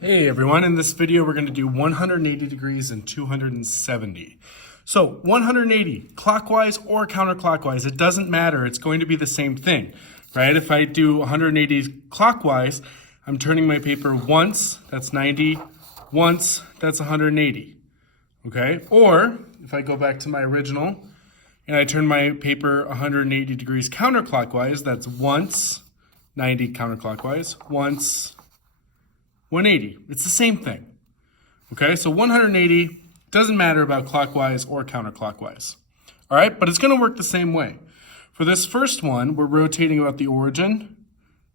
Hey everyone, in this video we're going to do 180 degrees and 270. So 180 clockwise or counterclockwise, it doesn't matter, it's going to be the same thing, right? If I do 180 clockwise, I'm turning my paper once, that's 90, once, that's 180, okay? Or if I go back to my original and I turn my paper 180 degrees counterclockwise, that's once, 90 counterclockwise, once, 180. It's the same thing. Okay, so 180 doesn't matter about clockwise or counterclockwise. All right, but it's going to work the same way. For this first one, we're rotating about the origin.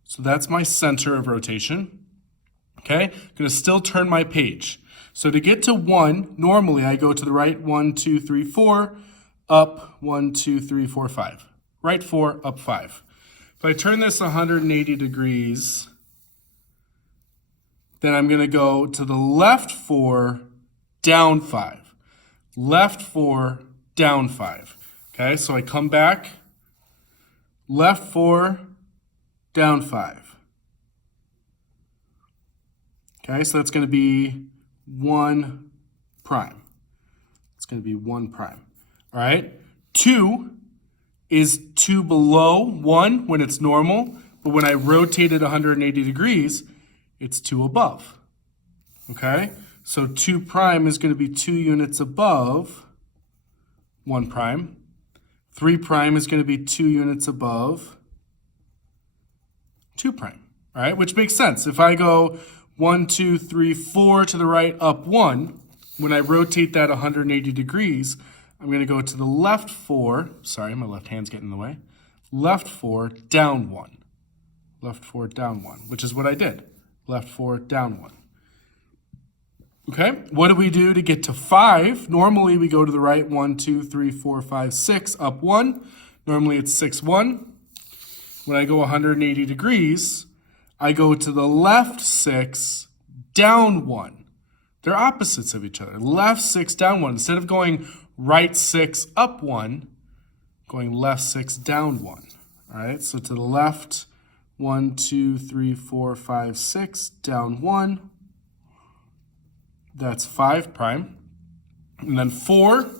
So that's my center of rotation. Okay, I'm going to still turn my page. So to get to 1, normally I go to the right 1, 2, 3, 4, up 1, 2, 3, 4, 5. Right 4, up 5. If I turn this 180 degrees, then I'm going to go to the left 4, down 5. Left 4, down 5. Okay, so I come back, left 4, down 5. Okay, so that's going to be 1 prime. It's going to be 1 prime. All right, 2 is 2 below 1 when it's normal, but when I rotate it 180 degrees, it's 2 above, okay? So 2 prime is going to be 2 units above 1 prime. 3 prime is going to be 2 units above 2 prime, all right? Which makes sense. If I go 1, 2, 3, 4 to the right, up 1, when I rotate that 180 degrees, I'm going to go to the left 4. Sorry, my left hand's getting in the way. Left 4, down 1. Left 4, down 1, which is what I did. Left 4, down 1. Okay, what do we do to get to 5? Normally we go to the right 1, 2, 3, 4, 5, 6, up 1. Normally it's 6, 1. When I go 180 degrees, I go to the left 6, down 1. They're opposites of each other. Left 6, down 1. Instead of going right 6, up 1, going left 6, down 1. All right, so to the left 1, 2, 3, 4, 5, 6, down 1. That's 5 prime. And then 4, I'm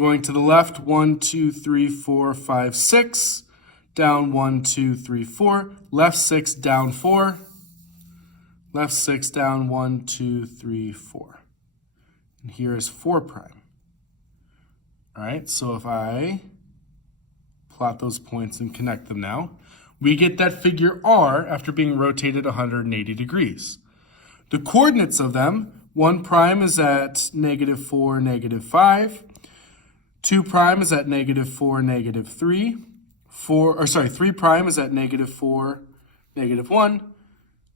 going to the left 1, 2, 3, 4, 5, 6, down 1, 2, 3, 4. Left 6, down 4. Left 6, down 1, 2, 3, 4. And here is 4 prime. All right, so if I plot those points and connect them now, we get that figure R after being rotated 180 degrees. The coordinates of them, 1 prime is at -4, -5. 2 prime is at -4, -3. 3 prime is at -4, -1.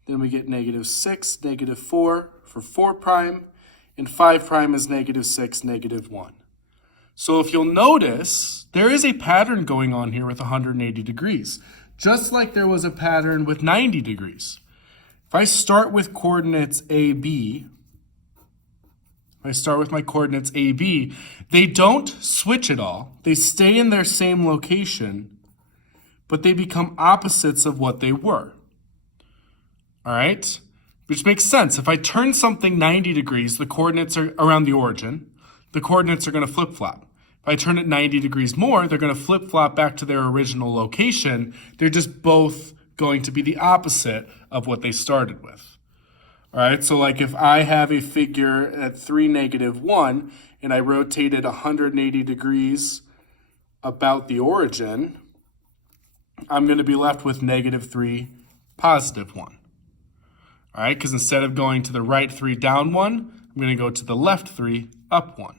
Then we get -6, -4 for 4 prime. And 5 prime is -6, -1. So if you'll notice, there is a pattern going on here with 180 degrees. Just like there was a pattern with 90 degrees. If I start with coordinates AB, they don't switch at all. They stay in their same location, but they become opposites of what they were. All right? Which makes sense. If I turn something 90 degrees, the coordinates are around the origin. The coordinates are going to flip-flop. If I turn it 90 degrees more, they're going to flip-flop back to their original location. They're just both going to be the opposite of what they started with. All right, so like if I have a figure at 3, -1, and I rotate it 180 degrees about the origin, I'm going to be left with -3, +1. All right, because instead of going to the right 3, down 1, I'm going to go to the left 3, up 1.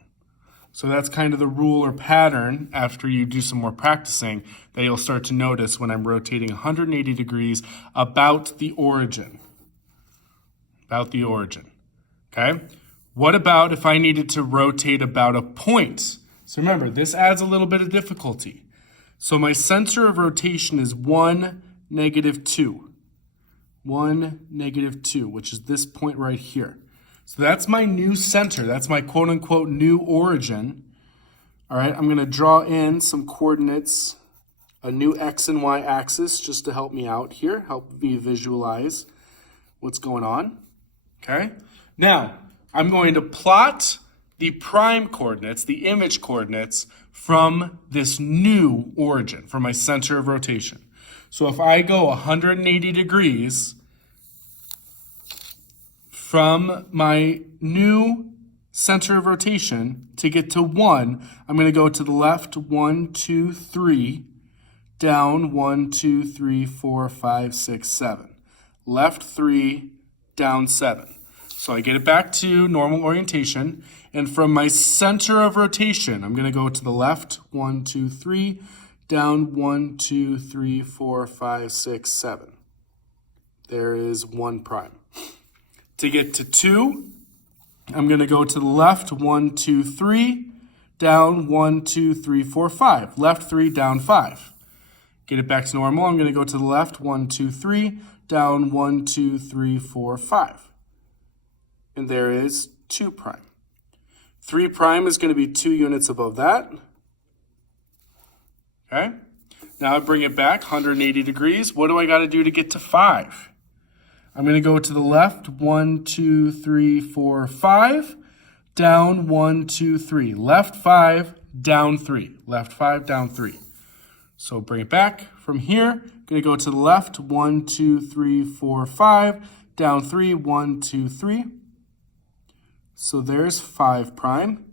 So that's kind of the rule or pattern after you do some more practicing that you'll start to notice when I'm rotating 180 degrees about the origin. About the origin, okay? What about if I needed to rotate about a point? So remember, this adds a little bit of difficulty. So my center of rotation is 1, -2. 1, -2, which is this point right here. So that's my new center. That's my quote-unquote new origin. All right, I'm going to draw in some coordinates, a new X and Y axis just to help me out here, help me visualize. what's going on. Okay? Now, I'm going to plot the prime coordinates, the image coordinates, from this new origin, from my center of rotation. So if I go 180 degrees from my new center of rotation to get to 1, I'm going to go to the left 1, 2, 3, down 1, 2, 3, 4, 5, 6, 7. Left 3, down 7. So I get it back to normal orientation, and from my center of rotation, I'm going to go to the left 1, 2, 3, down 1, 2, 3, 4, 5, 6, 7. There is 1 prime. To get to 2, I'm going to go to the left 1, 2, 3, down 1, 2, 3, 4, 5. Left 3, down 5. Get it back to normal. I'm going to go to the left 1, 2, 3, down 1, 2, 3, 4, 5. And there is 2 prime. 3 prime is going to be 2 units above that. Okay? Now I bring it back 180 degrees. What do I got to do to get to 5? I'm going to go to the left 1, 2, 3, 4, 5. Down 1, 2, 3. Left 5, down 3. Left 5, down 3. So bring it back from here. I'm going to go to the left 1, 2, 3, 4, 5. Down 3, 1, 2, 3. So there's 5 prime.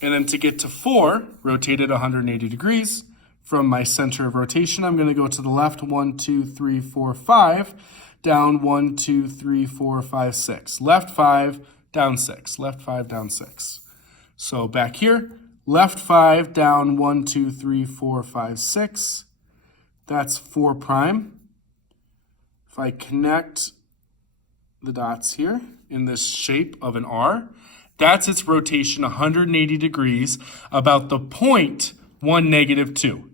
And then to get to 4, rotated 180 degrees. From my center of rotation, I'm going to go to the left 1, 2, 3, 4, 5. Down 1, 2, 3, 4, 5, 6. Left 5, down 6. Left 5, down 6. So back here, left 5, down 1, 2, 3, 4, 5, 6. That's 4 prime. If I connect the dots here in this shape of an R, that's its rotation 180 degrees about the point 1, negative 2.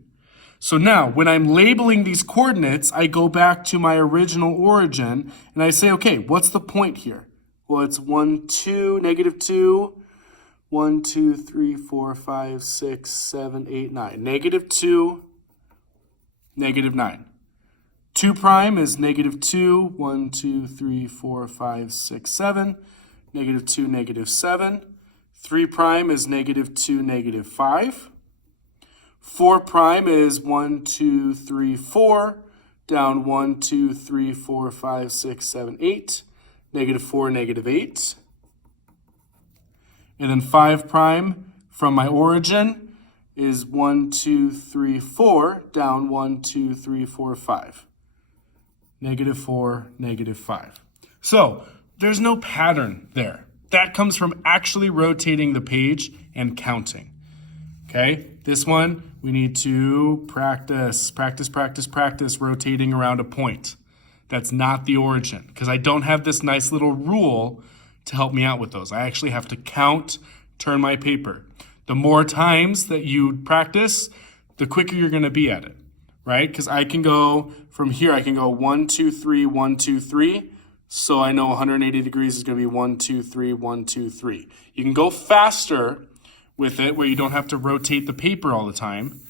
So now, when I'm labeling these coordinates, I go back to my original origin, and I say, okay, what's the point here? Well, it's 1, 2, negative 2, 1, 2, 3, 4, 5, 6, 7, 8, 9. Negative 2, negative 9. 2 prime is negative 2, 1, 2, 3, 4, 5, 6, 7. Negative 2, negative 7. 3 prime is negative 2, negative 5. 4 prime is 1, 2, 3, 4. Down 1, 2, 3, 4, 5, 6, 7, 8. Negative 4, negative 8. And then 5 prime from my origin is 1, 2, 3, 4. Down 1, 2, 3, 4, 5. Negative 4, negative 5. So there's no pattern there. That comes from actually rotating the page and counting. Okay, this one, we need to practice rotating around a point. That's not the origin, because I don't have this nice little rule to help me out with those. I actually have to count, turn my paper. The more times that you practice, the quicker you're going to be at it, right? Because I can go from here, I can go 1, 2, 3, 1, 2, 3. So I know 180 degrees is going to be 1, 2, 3, 1, 2, 3. You can go faster with it where you don't have to rotate the paper all the time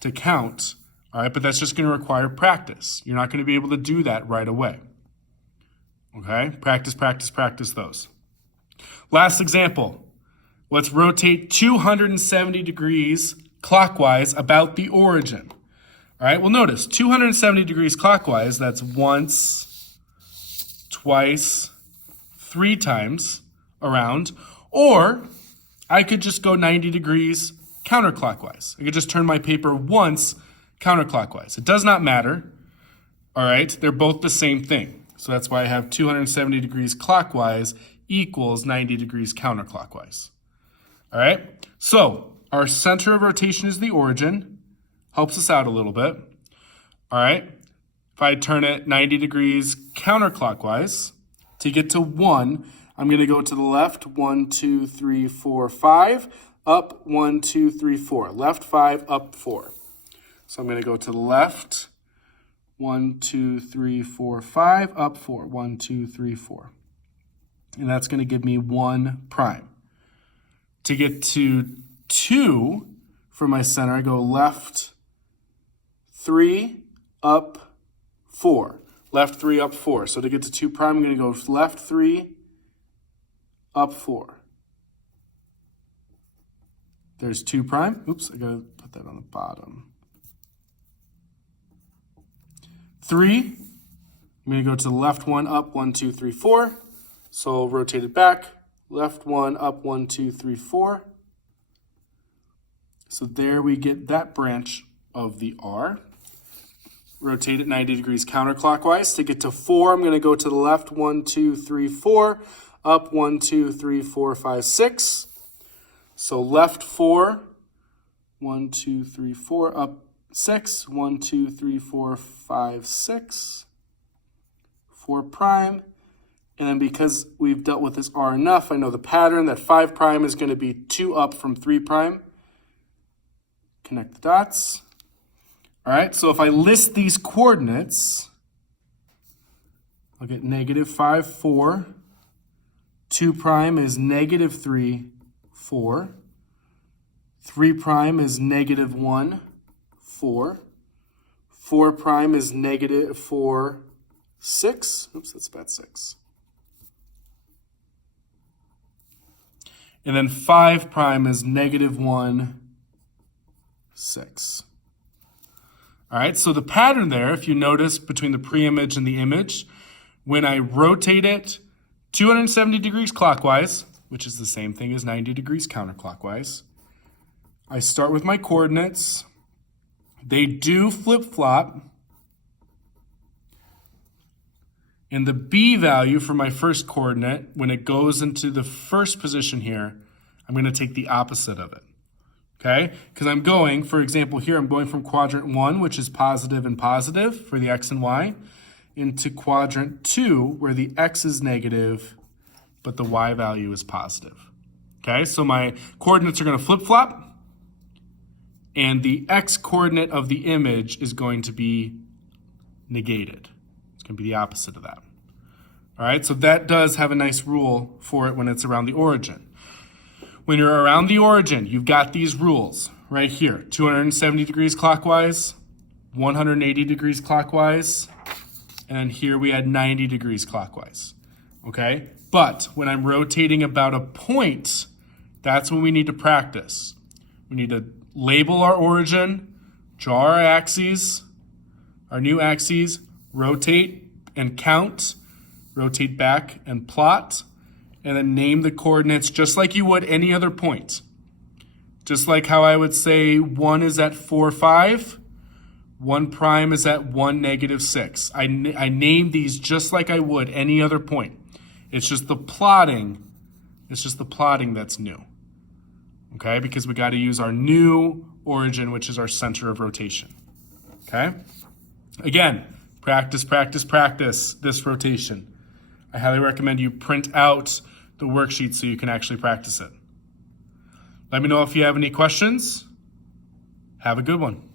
to count, all right? But that's just going to require practice. You're not going to be able to do that right away, okay? Practice those. Last example. Let's rotate 270 degrees clockwise about the origin. All right, well, notice 270 degrees clockwise, that's once, twice, 3 times around, or I could just go 90 degrees counterclockwise. I could just turn my paper once counterclockwise. It does not matter, all right? They're both the same thing. So that's why I have 270 degrees clockwise equals 90 degrees counterclockwise. All right, so our center of rotation is the origin. Helps us out a little bit. All right, if I turn it 90 degrees counterclockwise, to get to 1, I'm going to go to the left, 1, 2, 3, 4, 5, up, 1, 2, 3, 4. Left 5, up 4. So I'm going to go to the left, 1, 2, 3, 4, 5, up 4. 1, 2, 3, 4. And that's going to give me 1 prime. To get to 2 from my center, I go left 3, up 4. Left 3, up 4. So to get to 2 prime, I'm going to go left 3, up 4. There's 2 prime. Oops, I got to put that on the bottom. 3, I'm going to go to the left 1, up 1, 2, 3, 4. So I'll rotate it back. Left 1, up 1, 2, 3, 4. So there we get that branch of the R. Rotate it 90 degrees counterclockwise. To get to 4, I'm going to go to the left 1, 2, 3, 4, up 1, 2, 3, 4, 5, 6. So left 4, 1, 2, 3, 4, up 6, 1, 2, 3, 4, 5, 6, 4 prime. And then because we've dealt with this R enough, I know the pattern that 5 prime is going to be 2 up from 3 prime. Connect the dots. All right, so if I list these coordinates, I'll get negative 5, 4. 2 prime is negative 3, 4. 3 prime is negative 1, 4. 4 prime is negative 4, 6. Oops, that's about 6. And then 5 prime is negative 1, 6. All right, so the pattern there, if you notice between the pre-image and the image, when I rotate it 270 degrees clockwise, which is the same thing as 90 degrees counterclockwise, I start with my coordinates. They do flip-flop. And the B value for my first coordinate, when it goes into the first position here, I'm going to take the opposite of it. Okay, because I'm going, for example, here I'm going from quadrant 1, which is positive and positive for the X and Y, into quadrant 2, where the X is negative, but the Y value is positive. Okay, so my coordinates are going to flip-flop, and the X coordinate of the image is going to be negated. It's going to be the opposite of that. All right, so that does have a nice rule for it when it's around the origin. When you're around the origin, you've got these rules right here. 270 degrees clockwise, 180 degrees clockwise, and here we had 90 degrees clockwise, okay? But when I'm rotating about a point, that's when we need to practice. We need to label our origin, draw our axes, our new axes, rotate and count, rotate back and plot, and then name the coordinates just like you would any other point. Just like how I would say 1 is at 4, 5, 1 prime is at 1, negative 6. I name these just like I would any other point. It's just the plotting that's new. Okay, because we got to use our new origin, which is our center of rotation. Okay? Again, practice, practice, practice this rotation. I highly recommend you print out the worksheet so you can actually practice it. Let me know if you have any questions. Have a good one.